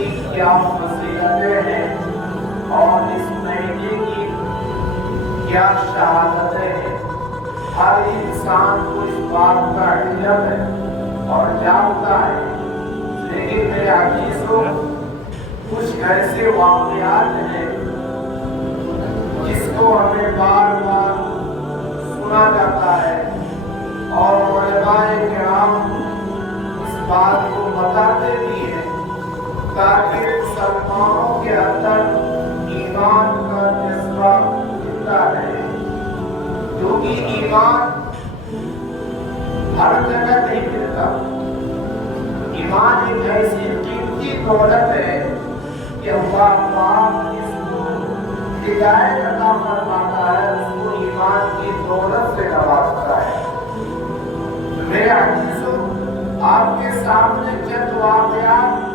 کی کیا فضیلتیں ہیں اور اس مہینے کی کیا شہادتیں ہیں، ہر انسان کو اس بات کا علم ہے اور جانتا ہے، لیکن میرے عزیزوں کچھ ایسے واقعات ہیں جس کو ہمیں بار بار سنا جاتا ہے اور علماء کرام اس بات کو بتاتے بھی ہیں تاکہ مسلمانوں کے اندر ایمان کا جذبہ زندہ رہے، کیونکہ ایمان ہر جگہ نہیں ملتا۔ ایمان ایک ایسی قیمتی دولت ہے کہ اللہ پاک اس کو ہدایت عطا فرماتا ہے، اس کو ایمان کی دولت سے نوازتا ہے۔ میرے عزیزوں، آپ کے سامنے چند واقعات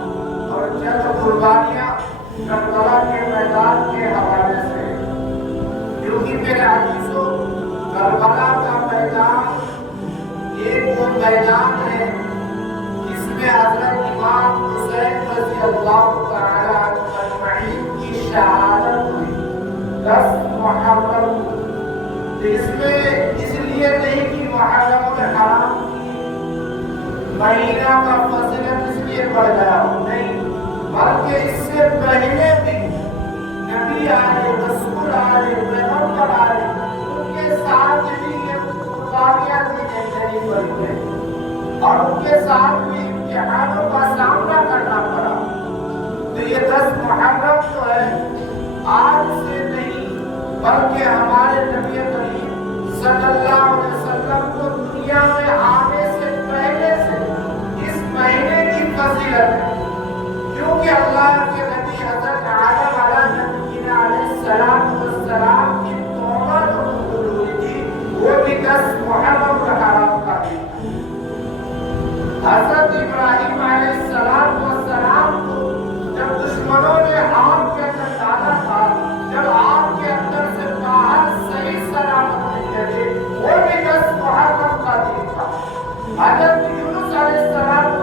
اور چند قربانیاں کربلا کے میدان کے حوالے سے، کیونکہ میرے عزیزوں کربلا کا میدان ایک وہ میدان ہے جس میں حضرت امام حسین رضی اللہ تعالیٰ عنہ اجمعین کی شہادت ہوئی 10 محرم۔ اس میں اس لیے نہیں کہ محرم الحرام مہینہ کا فضیلت اس لیے بڑھ گیا ہو، نہیں، بلکہ اس سے پہلے بھی نبی آئے، رسول آئے، پیغمبر آئے، ان کے ساتھ بھی یہ قربانیاں نہیں پڑی ہیں اور ان کے ساتھ بھی امتحانوں کا سامنا کرنا پڑا۔ تو یہ 10 محرم جو ہے آج سے نہیں بلکہ ہمارے نبی کریم صلی اللہ علیہ وسلم کو دنیا میں آنے سے پہلے سے اس مہینے کی فضیلت ہے، کیونکہ اللہ کے نبی حضرت آدم علیہ السلام کی توبہ جو قبول ہوئی تھی وہ بھی 10 محرم الحرام کا دن تھا۔ حضرت ابراہیم علیہ السلام کو جب دشمنوں نے آگ کے اندر ڈالا تھا، جب آگ کے اندر سے باہر صحیح سلامت نکلے، وہ بھی 10 محرم کا دن تھا۔ حضرت یونس علیہ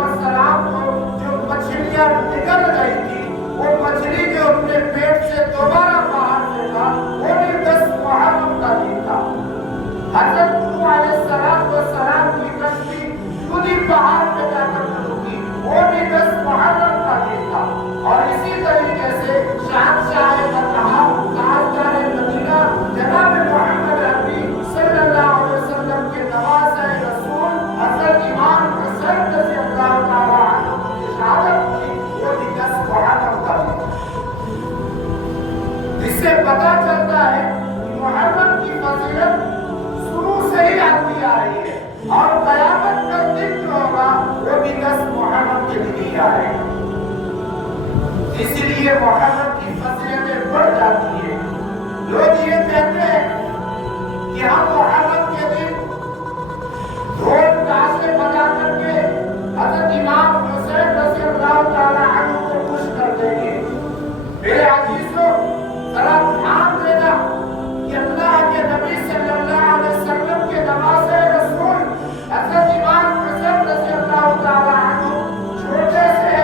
السلام کو جو مچھلیاں نکل گئی تھی، وہ مچھلی جو اپنے پیٹ سے دوبارہ باہر نکلا، وہ بھی 10 محرم کا دن تھا۔ حضرت نوح علیہ السلام کی کشتی خود ہی پہاڑ پہ جا کر ڈوبی، وہ بھی 10 محرم کا دن تھا۔ اور اسی طریقے سے شہنشاہ مطہر تاجدار مدینہ جناب محمد عربی صلی اللہ علیہ وسلم کے نواسۂ رسول حضرت امام حسین رضی اللہ تعالیٰ عنہ کی شہادت ہوئی، وہ بھی 10 محرم کا دن تھا۔ اس سے پتہ چلتا ہے کہ محرم کی فضیلت شروع سے ہی آتی آ رہی ہے اور قیامت کا دن جو ہوگا وہ بھی 10 محرم کے دن ہی آئے گا۔ اس لیے محرم کی فضیلتیں بڑھ جاتی ہیں۔ لوگ یہ کہتے ہیں کہ ہم محرم کے دن ڈھول تاشے بجا کر کے حضرت امام حسین رضی اللہ تعالیٰ عنہ کو خوش کر دیں گے۔ میرے عزیزوں، ذرا دھیان دینا کہ اللہ کے نبی صلی اللہ علیہ وسلم کے نواسۂ رسول حضرت امام حسین رضی اللہ تعالیٰ عنہ چھوٹے سے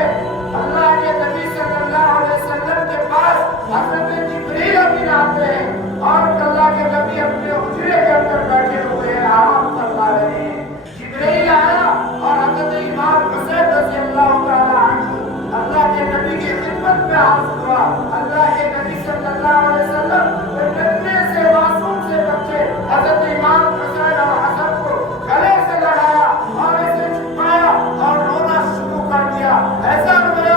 اللہ کے نبی صلی اللہ علیہ وسلم کے پاس حضرت جبریل امین آتے ہیں اور اللہ کے نبی اپنے حجرے کے اندر بیٹھے ہوئے ہیں، آرام فرما رہے ہیں۔ جبریل آیا اور حضرت امام حسین رضی اللہ تعالیٰ عنہ اللہ کے نبی کی خدمت میں حاضر ہوا۔ اللہ کے نبی صلی اللہ علیہ وسلم وہ ننھے سے معصوم سے بچے حضرت امام حسین اور حسن کو گلے سے لگایا اور اسے چھپایا اور رونا شروع کر دیا۔ ایسا رویا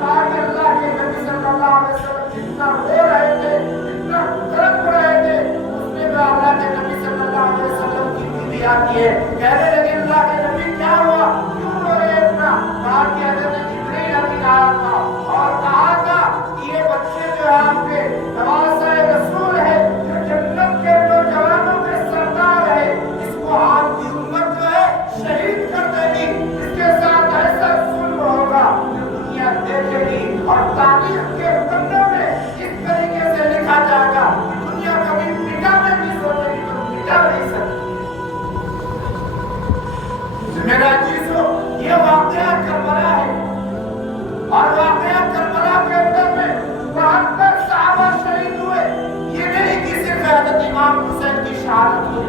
کہا کہ اللہ کے نبی صلی اللہ علیہ وسلم جتنا رو رہے تھے، جتنا تڑپ رہے تھے، اس میں اللہ کے نبی صلی اللہ علیہ وسلم کی بیوی آتی ہے، کہنے لگے اللہ کے نبی کیا ہوا، کیوں رو رہے اتنا؟ کہا کہ حضرت جبریل امین آیا تھا اور کہا تھا کہ یہ بچے جو ہے آپ کے اور واقعہ کربلا کے اندر میں 72 صحابہ شہید ہوئے. یہ نہیں کہ صرف حضرت امام حسین کی شہادت ہوئی,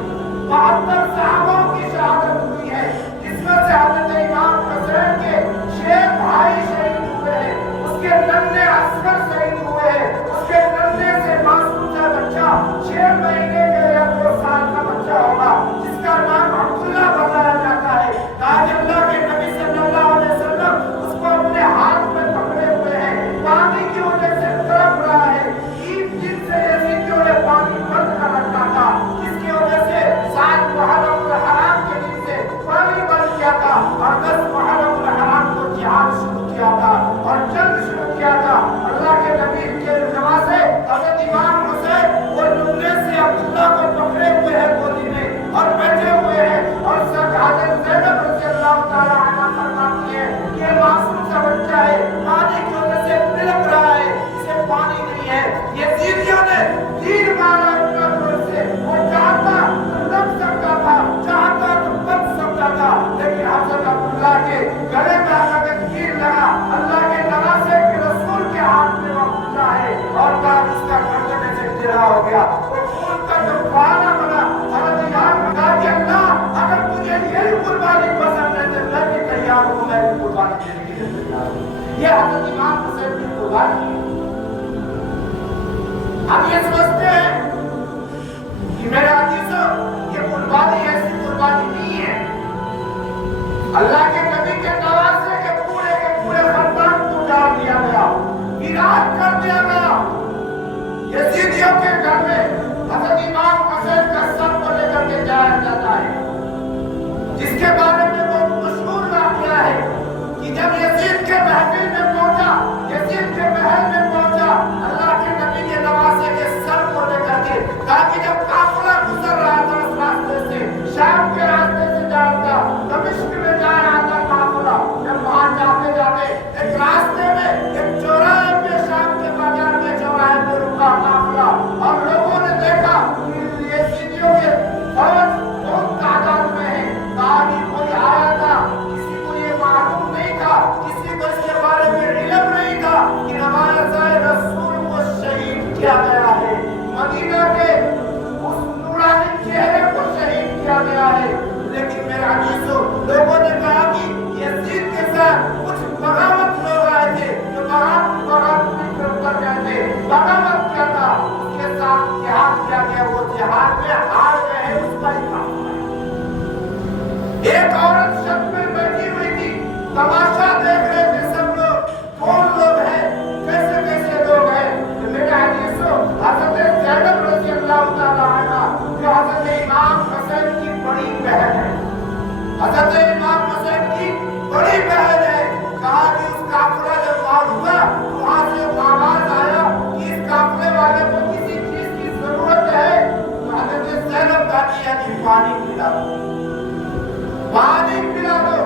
72 صحابوں کی شہادت ہوئی ہے, جس میں سے حضرت امام حسین کے 6 بھائی شہید ہوئے ہیں, اس کے ننھے عسکر شہید ہوئے ہیں, اس کے ننھے سے معصوم سا بچہ 6 مہینے کے یا 2 سال کا بچہ ہوگا, جس کا نام عبداللہ بتایا جاتا ہے. آج اللہ کے نبی صلی اللہ علیہ وسلم اس کو اپنے ہاتھ میں پکڑے ہوئے ہیں, پانی کی وجہ سے تڑپ رہا ہے. 3 دن سے یزیدیوں نے پانی بند کر رکھا تھا, جس کی وجہ سے 7 محرم الحرام کے دن سے پانی بند کیا تھا, اور 10 محرم الحرام کو جہاد شروع کیا تھا اور جنگ شروع کیا تھا. اللہ کے نبی کے نواز سے حضرت امام حسین وہ ننھے سے عبداللہ کو پکڑے ہوئے ہیں گودی میں اور بیٹھے ہوئے ہیں, اور حضرت زینب رضی اللہ تعالی عنہا فرماتی ہے کہ یہ معصوم سا بچہ ہے, پانی کی وجہ سے تڑپ رہا ہے, اسے پانی نہیں ہے. یزیدیوں نے تیر مارا اتنا دور سے, وہ چاہتا تو لگ سکتا تھا, چاہتا تو بچ سکتا تھا, لیکن حضرت عبداللہ کے گلے میں آ کر تیر لگا. اللہ کے نواسے کے رسول کے ہاتھ میں عبداللہ ہے, اور بعد اس کا گردن سے ٹیڑھا ہو گیا. وہ خون کا جو پانا بنا, حضرت امام نے کہا کہ اللہ اگر تجھے یہی قربانی پسند ہے تو میں بھی تیار ہوں, میں بھی قربانی دینے کے لیے تیار ہوں. یہ حضرت امام حسین کی قربانی. ہم یہ سمجھتے ہیں کہ میرے عزیزوں یہ قربانی ایسی قربانی نہیں ہے. اللہ کے نبی کے نواسے کے پورے خاندان کو ڈال دیا گیا, ویران کر دیا گیا. یزیدیوں کے گھر میں حضرت امام حسین کا سر کو لے کر کے جایا جاتا ہے, جس کے بارے میں بہت مشہور واقعہ ہے کہ جب یزید کے محفل میں پہنچا, یزید کے محل میں پہنچا, اللہ کے نبی کے نواسے کے سر کو لے کر کے, تاکہ جب قافلہ گزر رہا تھا اس راستے سے, شام کے راستے سے جا رہا تھا, دمشق میں جا رہا تھا قافلہ, جب وہاں جاتے جاتے ایک راستے میں ایک چوراہے پہ, شام کے بازار کے چوراہے پہ رکا قافلہ, اور لوگوں نے دیکھا یزیدیوں کے فوج بہت تعداد میں ہے. کہا کہ کوئی آیا تھا, کسی کو یہ معلوم نہیں تھا, کسی کو اس کے بارے میں علم نہیں تھا کہ نواسۂ رسول کو شہید کیا گیا ہے, مدینہ کے اس نورانی چہرے کو شہید کیا گیا ہے. لیکن میرے عزیزوں, لوگوں نے کہا کہ یزید کے ساتھ کچھ بغاوت لوگ آئے تھے جو بغاوت کے اوپر گئے تھے. بغاوت کیا تھا, اس کے ساتھ جہاد کیا گیا, وہ جہاد میں ہار گئے ہیں, اس کا ہی کام ہے. ایک عورت چھت میں بیٹھی ہوئی تھی, تماشا دیکھ رہے تھے سب لوگ, کون لوگ ہیں, کیسے کیسے لوگ ہیں. میرے عزیزوں, حضرت زینب رضی اللہ تعالی عنہا جو حضرت امام حسین کی بڑی بہن ہے, حضرت امام حسین کی بڑی بہن ہے, کہا کہ اس قافلہ جب پار ہوا وہاں سے آواز آیا کہ اس قافلے والے کو کسی چیز کی ضرورت ہے, تو حضرت زینب کہتی ہے کہ پانی پلا دو, پانی پلا دو.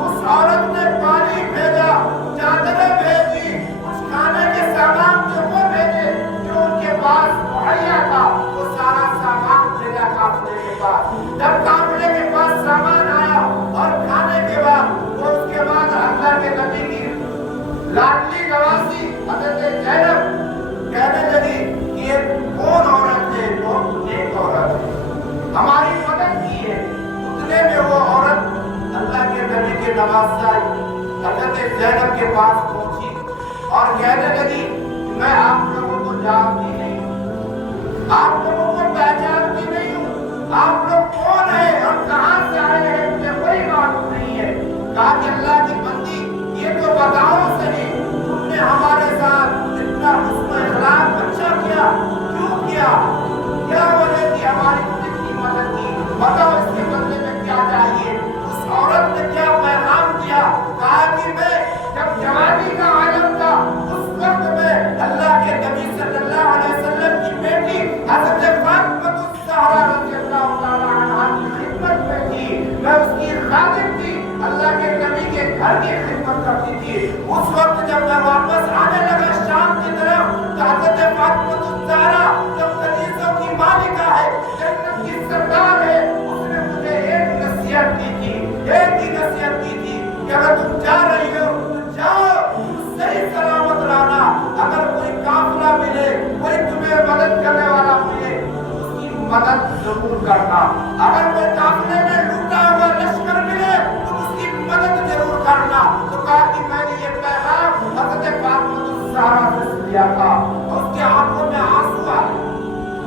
اس عورت نے پانی بھیجا, چادریں بھیجی, کچھ کھانے کے سامان تھے وہ بھیجے جو ان کے پاس مہیا تھا, وہ سارا سامان بھیجا قافلے کے پاس. جب قافلے کے پاس سامان آیا اور کھانے کے بعد, وہ اس کے بعد اللہ کے نبی کی لاڈلی نواسی حضرت زینب کہنے لگی کہ یہ کون عورت ہے, بہت نیک عورت ہے, ہماری مدد کی ہے. اتنے میں وہ عورت اللہ کے نبی کے نواسہ حضرت زینب کے پاس پہنچی اور کہنے لگی میں آپ لوگوں کو جانتی نہیں ہوں, آپ لوگوں کو پہچانتی نہیں ہوں, آپ لوگ کون ہیں اور کہاں سے آئے ہیں مجھے کوئی معلوم نہیں ہے. کہا کہ اللہ کی بندی یہ تو بتاؤ صحیح, تم نے ہمارے ساتھ اتنا حسن و اخلاق اچھا کیا, کیوں کیا, کیا وجہ تھی ہماری اتنی مدد کی, بتاؤ اس کے بدلے میں کیا چاہیے. اس عورت نے کیا پیغام دیا, کہا کہ میں جب جوانی کا عالم تھا اس وقت میں اللہ کے نبی صلی اللہ علیہ وسلم کی بیٹی حضرت فاطمہ الزہرا رضی اللہ تعالی عنہا کی خدمت میں تھی, میں اس کی خادم تھی, اللہ کے نبی کے گھر کی خدمت کرتی تھی. اس وقت جب میں واپس آنے لگا شام کی طرف, تو حضرت فاطمہ الزہرا جو کنیزوں کی مالکہ ہے, جنت کی سردار ہے, اس نے مجھے ایک نصیحت کی تھی, ایک ہی نصیحت کی تھی کہ اگر تم جا رہی ہو تو جاؤ, تم سے ضرور کرنا. اگر کوئی قافلے میں لوٹا ہوا لشکر ملے تو اس کی مدد ضرور کرنا. تو کہا کہ میں نے یہ پیغام حضرت فاطمہ الزہرا سے لیا تھا. اس کے آنکھوں میں آنسو آ گئے.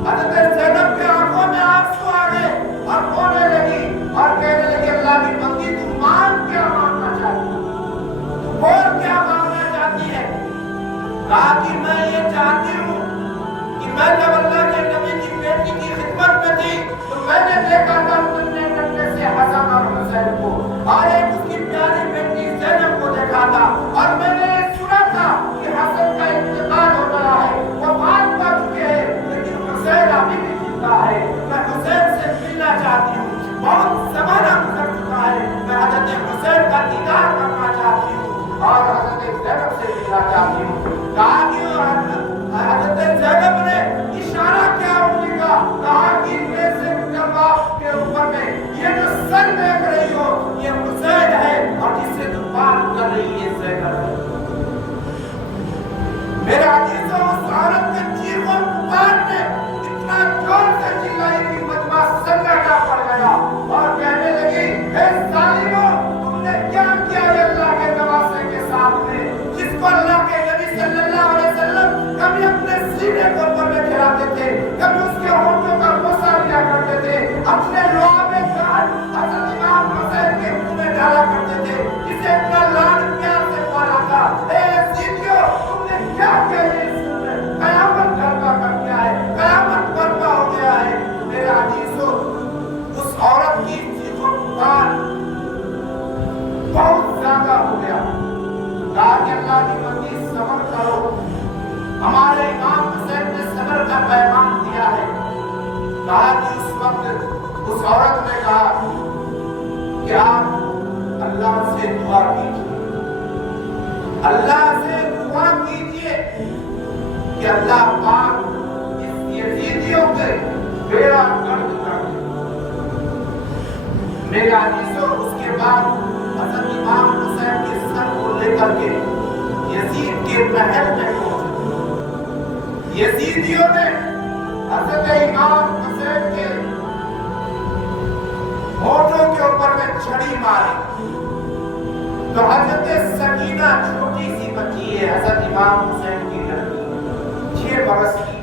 حضرت زینب کے آنکھوں میں آنسو آ گئے اور رونے لگی اور کہنے لگی اللہ کی بندی تم مانگ کیا مانگنا چاہتی ہے؟ تم اور کیا مانگنا چاہتی ہے؟ کہا کہ میں یہ چاہتی ہوں کہ میں جب اللہ کے نبی کی بیٹی کی خدمت میں تھی تو میں نے دیکھا تھا ننھے ننھے سے حسن اور حسین کو اور ایک اس کی پیاری بیٹی زینب کو دیکھا تھا اور میں نے سنا تھا کہ حسن کا انتقال ہو گیا ہے، وفات پا چکے ہیں، لیکن حسین ابھی بھی زندہ ہے. میں حسین سے ملنا چاہتی ہوں. بہت زمانہ گزر چکا ہے، میں حضرت حسین کا دیدار کرنا چاہتی ہوں اور حضرت زینب سے ملنا چاہتی ہوں. کہا کہ حضرت زینب نے اشارہ کیا انگلی کا، کہا کہ میں سے جواب کے اوپر میں یہ جو سر دیکھ رہی ہو یہ حسین ہے اور جس سے تم بات کر رہی ہے زینب ہے. میرے عزیزوں اس عورت کے چیخ و پکار نے اتنا زور سے چلائی کہ مجمع سناٹا پڑ گیا اور کہنے لگی اے ظالموں تم نے کیا کیا اللہ کے نواسے کے ساتھ میں، جس کو اللہ کے نبی صلی اللہ علیہ وسلم کبھی اپنے سینے کو اوپر میں چڑھاتے تھے، کبھی اس کے ہونٹوں کا بوسہ لیا کرتے تھے، اپنے لعاب گال حضرت امام حسین کے منہ میں ڈالا کرتے تھے، جسے اتنا لاڈ پیار سے پالا تھا. اے عزیزیوں تم نے کیا کیا یہ قیامت برپا کر دیا ہے، قیامت برپا ہو گیا ہے. میرے عزیزوں اس عورت کی چیخ و پکار بہت زیادہ ہو گیا. کہا کہ اللہ کی بندی صبر کرو، ہمارے امام حسین نے صبر کا پیغام دیا ہے. کہا کہ اس وقت اس عورت نے کہا کہ آپ اللہ سے دعا کیجیے، اللہ سے دعا کیجیے کہ اللہ پاک اس یزیدیوں کے بیڑا گرد کر دے. میرے عزیزوں اس کے بعد حضرت امام حسین کے سر کو لے کر کے یزید کے محل میں پہنچے. یزیدیوں نے حضرت امام حسین کے ہونٹوں کے اوپر میں چھڑی ماری تو حضرت سکینہ چھوٹی سی بچی ہے، حضرت امام حسین کی لڑکی 6 برس کی،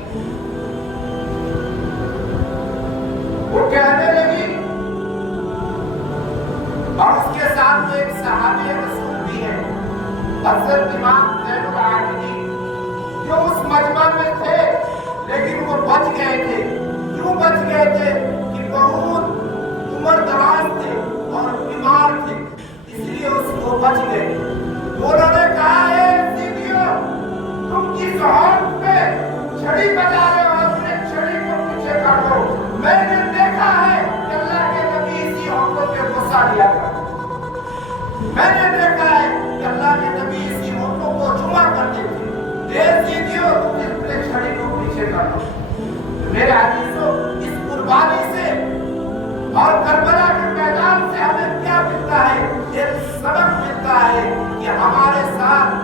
وہ کہنے لگی اور اس کے ساتھ میں ایک صحابی رسول بھی ہے حضرت امام زین العابدین جو اس مجمع میں تھے لیکن وہ بچ گئے تھے. کیوں بچ گئے تھے؟ کہ بہت عمر دراز تھے اور بیمار تھے، اس لیے اس کو بچ گئے. انہوں نے کہا اے عزیزیوں تم جس ہونٹ پہ چھڑی بجا رہے ہو اپنے چھڑی کو پیچھے کر دو. میں نے دیکھا ہے کہ اللہ کے نبی اسی ہونٹوں پہ غصہ لیا کرتے، میں نے دیکھا ہے کہ اللہ کے نبی اسی ہونٹوں کو جمع کرتے تھے. اے عزیزیوں تم اپنے چھڑی کو پیچھے کر دو. میرے عزیزوں اس قربانی سے اور کربلا کے میدان سے ہمیں کیا ملتا ہے؟ ایک سبق ملتا ہے کہ ہمارے ساتھ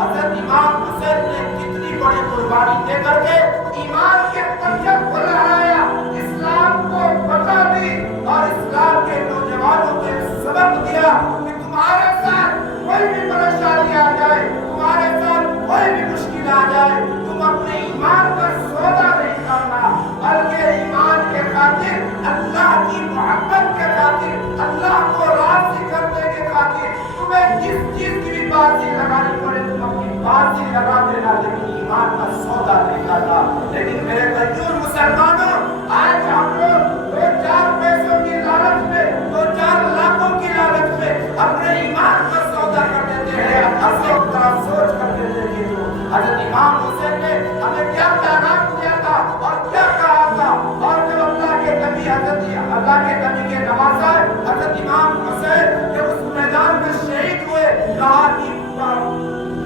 حضرت امام حسین نے کتنی بڑی قربانی دے کر کے ایمان کے پرچم کو لہرایا، اسلام کو بتا دی اور اسلام کے نوجوانوں کو سبق دیا کہ تمہارے ساتھ کوئی بھی پریشانی آ جائے، تمہارے ساتھ کوئی بھی مشکل آ جائے، تم اپنے ایمان کا سودا نہیں کرنا بلکہ ایمان کے خاطر، اللہ کی محبت کے خاطر، اللہ کو راضی کرنے کے خاطر تمہیں جس چیز کی بھی بازی لگانی پڑے تم اپنی بازی لگا دینا، لیکن ایمان کا سودا نہیں کرنا. لیکن میرے غیور مسلمانوں آج ہم لوگ 2-4 پیسوں کی لالچ میں، 2-4 لاکھوں کی لالچ میں اپنے ایمان کا سودا کر دیتے ہیں. اصل طرح سوچ کر دیتے ہیں کہ حضرت امام حسین نے ہمیں کیا پیغام دیا تھا اور کیا کہا تھا. اور جب اللہ کے نبی کے نواسا حضرت امام حسین جب اس میدان میں شہید ہوئے، کہا کہ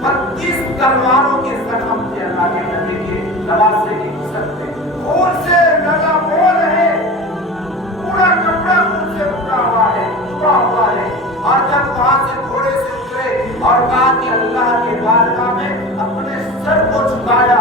32 تلواروں کے زخم تھے اللہ کے نبی کے نواسے کے جسم پہ، خون سے لگا بول ہے، پورا کپڑا خون سے پورا ہوا ہے، ڈوبا ہوا ہے. اور جب وہاں سے گھوڑے سے اترے اور کہا کہ اللہ کے بارگاہ میں اپنے سر کو جھکایا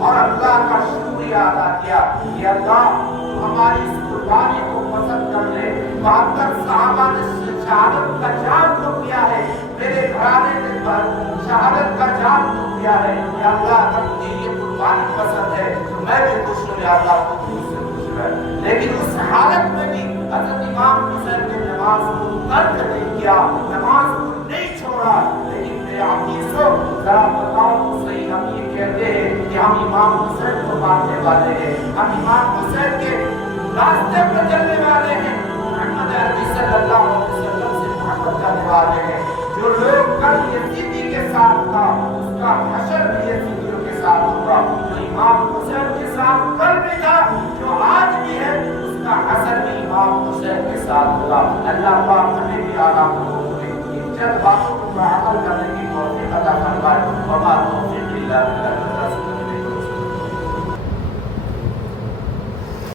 اور اللہ کا شکریہ شکریہ ادا کیا کہ اللہ تو ہماری اس قربانی کو پسند کر لے. 72 صحابہ نے شہادت کا جام تو کیا ہے, میرے گھرانے کے پر شہادت کا جام تو کیا ہے. یا اللہ اپنی یہ قربانی پسند ہے تو میں بھی خوش ہوں, یا اللہ تو بھی اس سے خوش ہے. لیکن اس حالت میں بھی حضرت امام حسین نے نماز کو ترک نہیں کیا, نماز کو نہیں چھوڑا. لیکن میرے عزیزوں ذرا بتاؤ تو صحیح, ہم یہ کہتے ہیں کہ ہم امام حسین کو ماننے والے ہیں, ہم امام حسین کے راستے پر چلنے والے ہیں, محمد عربی صلی اللہ علیہ وسلم سے محبت کرنے والے ہیں. جو لوگ کل یزیدی کے ساتھ تھا اس کا حشر بھی یزیدیوں کے ساتھ ہوگا. جو امام حسین کے ساتھ کل بھی تھا, جو آج بھی ہے, اس کا حشر بھی امام حسین کے ساتھ ہوگا. اللہ پاک ہمیں بھی آرام